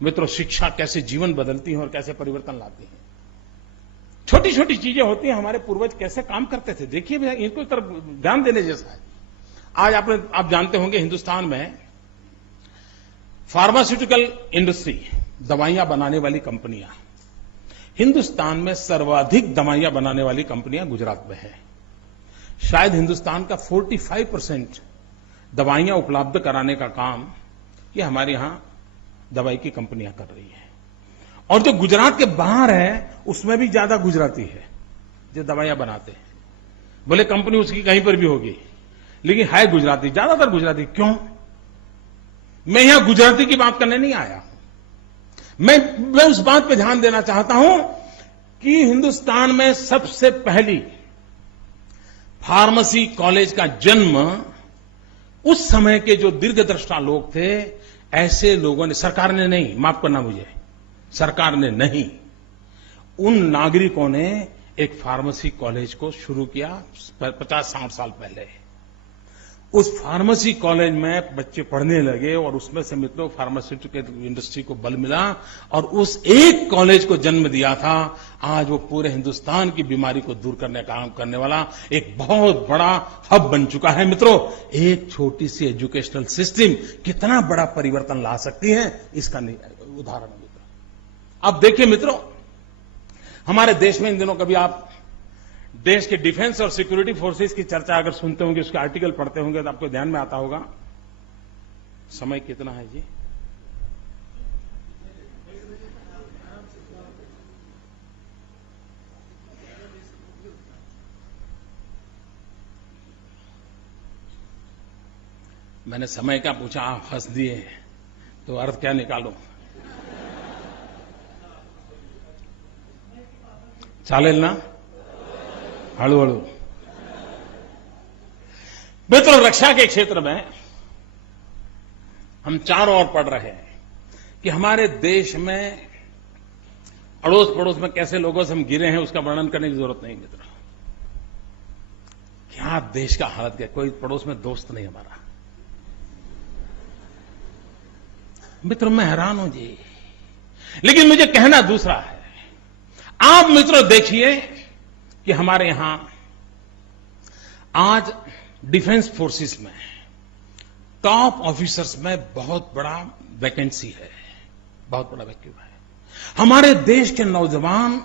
मित्रों, शिक्षा कैसे जीवन बदलती है और कैसे परिवर्तन लाती है। छोटी छोटी चीजें होती हैं, हमारे पूर्वज कैसे काम करते थे, देखिए भैया, इनको तरफ ध्यान देने जैसा है। आज आप जानते होंगे, हिंदुस्तान में फार्मास्यूटिकल इंडस्ट्री, दवाइयां बनाने वाली कंपनियां, हिंदुस्तान में सर्वाधिक दवाइयां बनाने वाली कंपनियां गुजरात में है। शायद हिंदुस्तान का 45% दवाइयां उपलब्ध कराने का काम ये हमारे यहां दवाई की कंपनियां कर रही है। और जो गुजरात के बाहर है, उसमें भी ज्यादा गुजराती है जो दवाइयां बनाते हैं। बोले कंपनी उसकी कहीं पर भी होगी, लेकिन है गुजराती, ज्यादातर गुजराती। क्यों? मैं यहां गुजराती की बात करने नहीं आया। मैं उस बात पे ध्यान देना चाहता हूं कि हिंदुस्तान में सबसे पहली फार्मेसी कॉलेज का जन्म उस समय के जो दीर्घदृष्टा लोग थे, ऐसे लोगों ने, सरकार ने नहीं, माफ करना मुझे, सरकार ने नहीं, उन नागरिकों ने एक फार्मेसी कॉलेज को शुरू किया 50-60 साल पहले। उस फार्मेसी कॉलेज में बच्चे पढ़ने लगे और उसमें से मित्रों फार्मास्यूटिकल इंडस्ट्री को बल मिला और उस एक कॉलेज को जन्म दिया था। आज वो पूरे हिंदुस्तान की बीमारी को दूर करने का काम करने वाला एक बहुत बड़ा हब बन चुका है। मित्रों, एक छोटी सी एजुकेशनल सिस्टम कितना बड़ा परिवर्तन ला सकती है, इसका उदाहरण है मित्रों। अब देखिए मित्रों, हमारे देश में इन दिनों कभी आप देश के डिफेंस और सिक्योरिटी फोर्सेस की चर्चा अगर सुनते होंगे, उसके आर्टिकल पढ़ते होंगे, तो आपको ध्यान में आता होगा। समय कितना है जी? मैंने समय का पूछा, आप हंस दिए, तो अर्थ क्या निकालो? चालेल ना? हड़ू हड़ू। मित्रों, रक्षा के क्षेत्र में हम चारों ओर पढ़ रहे हैं कि हमारे देश में अड़ोस पड़ोस में कैसे लोगों से हम गिरे हैं, उसका वर्णन करने की जरूरत नहीं। मित्रों, क्या देश का हालत है, कोई पड़ोस में दोस्त नहीं हमारा। मित्रों, मैं हैरान हूं जी, लेकिन मुझे कहना दूसरा है। आप मित्रों देखिए कि हमारे यहां आज डिफेंस फोर्सेस में टॉप ऑफिसर्स में बहुत बड़ा वैकेंसी है, बहुत बड़ा वैक्यूम है। हमारे देश के नौजवान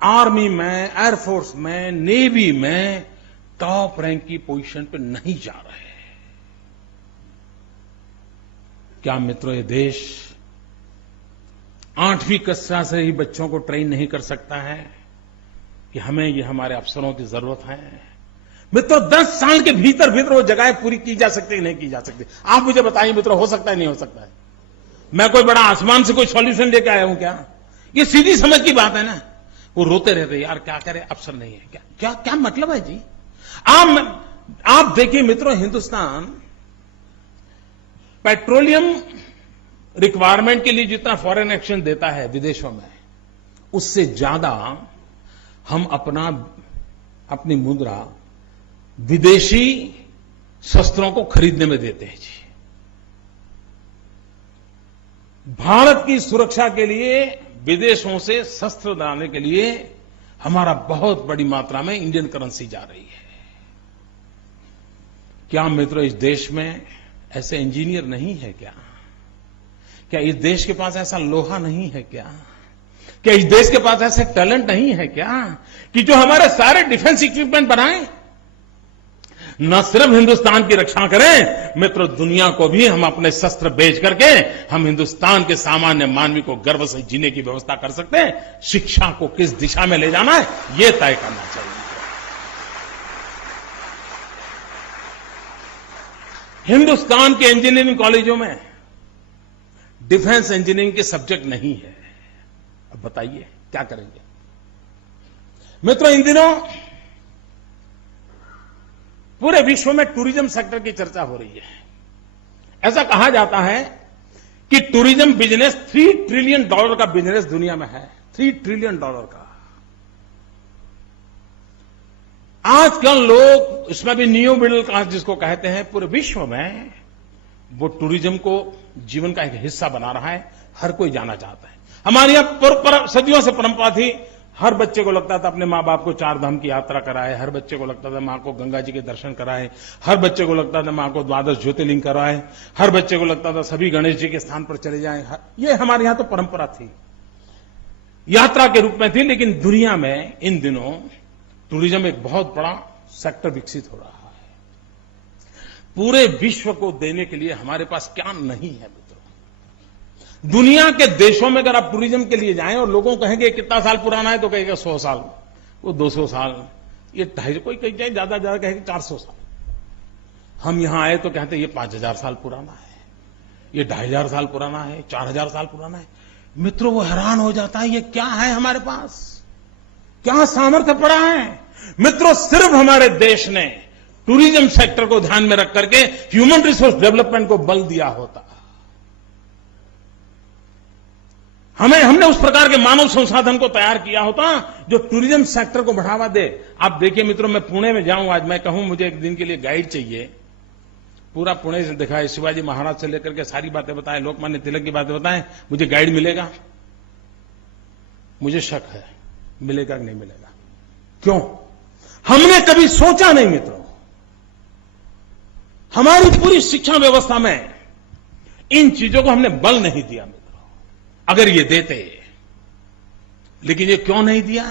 आर्मी में, एयरफोर्स में, नेवी में टॉप रैंक की पोजीशन पर नहीं जा रहे। क्या मित्रों, ये देश 8वीं कक्षा से ही बच्चों को ट्रेन नहीं कर सकता है कि हमें ये हमारे अफसरों की जरूरत है? मित्रों, 10 साल के भीतर भीतर वो जगह पूरी की जा सकती है, नहीं की जा सकती? आप मुझे बताइए मित्रों, हो सकता है, नहीं हो सकता है? मैं कोई बड़ा आसमान से कोई सॉल्यूशन लेके आया हूं क्या? ये सीधी समझ की बात है ना। वो रोते रहते, यार क्या करें, अफसर नहीं है। क्या क्या क्या मतलब है जी? आप देखिए मित्रों, हिंदुस्तान पेट्रोलियम रिक्वायरमेंट के लिए जितना फॉरेन एक्सचेंज देता है विदेशों में, उससे ज्यादा हम अपनी मुद्रा विदेशी शस्त्रों को खरीदने में देते हैं जी। भारत की सुरक्षा के लिए विदेशों से शस्त्र लाने के लिए हमारा बहुत बड़ी मात्रा में इंडियन करेंसी जा रही है। क्या मित्रों, इस देश में ऐसे इंजीनियर नहीं है क्या? क्या इस देश के पास ऐसा लोहा नहीं है क्या? क्या इस देश के पास ऐसे टैलेंट नहीं है क्या कि जो हमारे सारे डिफेंस इक्विपमेंट बनाएं? न सिर्फ हिंदुस्तान की रक्षा करें मित्रों, दुनिया को भी हम अपने शस्त्र बेच करके हम हिंदुस्तान के सामान्य मानवी को गर्व से जीने की व्यवस्था कर सकते हैं। शिक्षा को किस दिशा में ले जाना है, यह तय करना चाहिए। हिंदुस्तान के इंजीनियरिंग कॉलेजों में डिफेंस इंजीनियरिंग के सब्जेक्ट नहीं है। अब बताइए क्या करेंगे? मित्रों, इन दिनों पूरे विश्व में टूरिज्म सेक्टर की चर्चा हो रही है। ऐसा कहा जाता है कि टूरिज्म बिजनेस $3 ट्रिलियन का बिजनेस दुनिया में है। $3 ट्रिलियन का। आजकल लोग, इसमें भी न्यू मिडिल क्लास जिसको कहते हैं, पूरे विश्व में वो टूरिज्म को जीवन का एक हिस्सा बना रहा है। हर कोई जाना चाहता है। हमारे यहाँ सदियों से परंपरा थी, हर बच्चे को लगता था अपने माँ बाप को 4 धाम की यात्रा कराए, हर बच्चे को लगता था माँ को गंगा जी के दर्शन कराए, हर बच्चे को लगता था माँ को 12 ज्योतिर्लिंग कराए, हर बच्चे को लगता था सभी गणेश जी के स्थान पर चले जाएं। ये हमारे यहाँ तो परंपरा थी, यात्रा के रूप में थी। लेकिन दुनिया में इन दिनों टूरिज्म एक बहुत बड़ा सेक्टर विकसित हो रहा है। पूरे विश्व को देने के लिए हमारे पास क्या नहीं है मित्रों। दुनिया के देशों में अगर आप टूरिज्म के लिए जाएं और लोगों को कहेंगे कितना साल पुराना है, तो कहेगा 100 साल, वो 200 साल, ये 250, कोई कहीं जाए ज्यादा कहेगा 400 साल। हम यहां आए तो कहते ये 5000 साल पुराना है, ये 2500 साल पुराना है, 4000 साल पुराना है। मित्रों, वो हैरान हो जाता है, ये क्या है हमारे पास, क्या सामर्थ्य पड़ा है। मित्रों, सिर्फ हमारे देश ने टूरिज्म सेक्टर को ध्यान में रख करके ह्यूमन रिसोर्स डेवलपमेंट को बल दिया होता, हमने उस प्रकार के मानव संसाधन को तैयार किया होता जो टूरिज्म सेक्टर को बढ़ावा दे। आप देखिए मित्रों, मैं पुणे में जाऊं, आज मैं कहूं मुझे एक दिन के लिए गाइड चाहिए, पूरा पुणे से दिखाए, शिवाजी महाराज से लेकर के सारी बातें बताएं, लोकमान्य तिलक की बातें बताएं, मुझे गाइड मिलेगा? मुझे शक है मिलेगा कि नहीं मिलेगा। क्यों? हमने कभी सोचा नहीं मित्रों। हमारी पूरी शिक्षा व्यवस्था में इन चीजों को हमने बल नहीं दिया मित्रों। अगर ये देते, लेकिन ये क्यों नहीं दिया?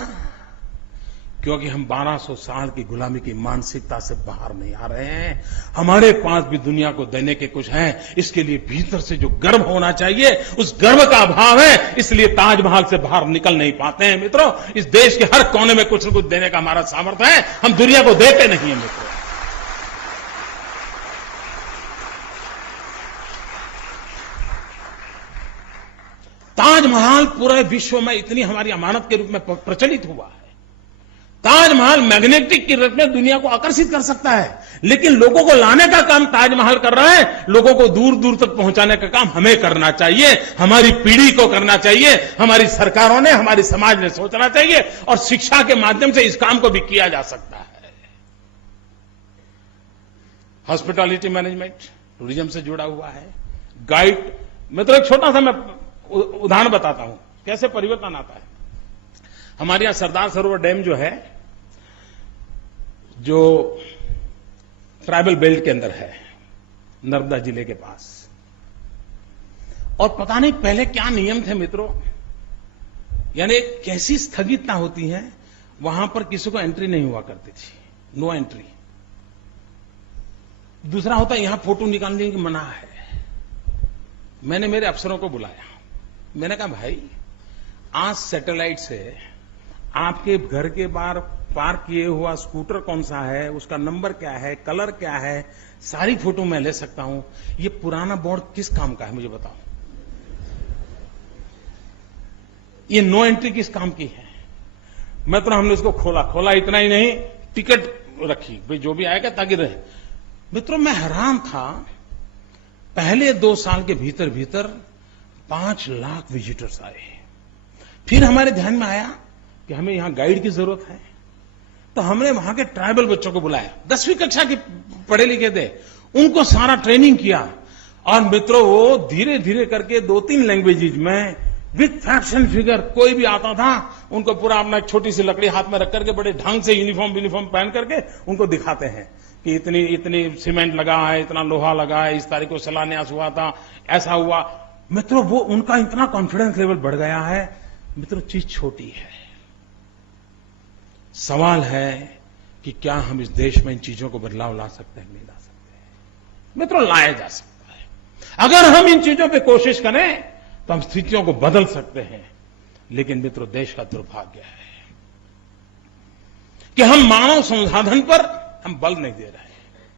क्योंकि हम 1200 साल की गुलामी की मानसिकता से बाहर नहीं आ रहे हैं। हमारे पास भी दुनिया को देने के कुछ है, इसके लिए भीतर से जो गर्व होना चाहिए, उस गर्व का अभाव है, इसलिए ताजमहल से बाहर निकल नहीं पाते हैं मित्रों। इस देश के हर कोने में कुछ न कुछ देने का हमारा सामर्थ्य है, हम दुनिया को देते नहीं है मित्रों। ताजमहल पूरे विश्व में इतनी हमारी अमानत के रूप में प्रचलित हुआ है। ताजमहल मैग्नेटिक की रूप में दुनिया को आकर्षित कर सकता है, लेकिन लोगों को लाने का काम ताजमहल कर रहा है। लोगों को दूर दूर तक पहुंचाने का काम हमें करना चाहिए, हमारी पीढ़ी को करना चाहिए, हमारी सरकारों ने, हमारी समाज ने सोचना चाहिए, और शिक्षा के माध्यम से इस काम को भी किया जा सकता है। हॉस्पिटैलिटी मैनेजमेंट टूरिज्म से जुड़ा हुआ है। गाइड, मतलब एक छोटा सा मैं उदाहरण बताता हूं कैसे परिवर्तन आता है। हमारे यहां सरदार सरोवर डैम जो है, जो ट्राइबल बेल्ट के अंदर है, नर्मदा जिले के पास, और पता नहीं पहले क्या नियम थे मित्रों, यानी कैसी स्थगितता होती है, वहां पर किसी को एंट्री नहीं हुआ करती थी, नो एंट्री। दूसरा होता है यहां फोटो निकालने की मना है। मैंने मेरे अफसरों को बुलाया, मैंने कहा भाई, आज सैटेलाइट से आपके घर के बाहर पार्क किए हुआ स्कूटर कौन सा है, उसका नंबर क्या है, कलर क्या है, सारी फोटो मैं ले सकता हूं। ये पुराना बोर्ड किस काम का है मुझे बताओ। ये नो एंट्री किस काम की है? मैं तो हमने इसको खोला इतना ही नहीं, टिकट रखी, भाई जो भी आएगा ताकि रहे। मित्रों, मैं हैरान था, पहले 2 साल के भीतर 5 लाख विजिटर्स आए। फिर हमारे ध्यान में आया कि हमें यहां गाइड की जरूरत है, तो हमने वहां के ट्राइबल बच्चों को बुलाया, 10वीं कक्षा के पढ़े लिखे थे, उनको सारा ट्रेनिंग किया। और मित्रों, वो धीरे धीरे करके 2-3 लैंग्वेजेज में विथ फैक्ट्स एंड फिगर, कोई भी आता था उनको पूरा अपना एक छोटी सी लकड़ी हाथ में रख करके बड़े ढंग से यूनिफॉर्म पहन करके उनको दिखाते हैं कि इतनी सीमेंट लगा है, इतना लोहा लगा है, इस तारीख को शिलान्यास हुआ था, ऐसा हुआ। मित्रों, वो उनका इतना कॉन्फिडेंस लेवल बढ़ गया है। मित्रों, चीज छोटी है, सवाल है कि क्या हम इस देश में इन चीजों को बदलाव ला सकते हैं, नहीं ला सकते। मित्रों, लाया जा सकता है। अगर हम इन चीजों पे कोशिश करें तो हम स्थितियों को बदल सकते हैं। लेकिन मित्रों, देश का दुर्भाग्य है कि हम मानव संसाधन पर हम बल नहीं दे रहे हैं।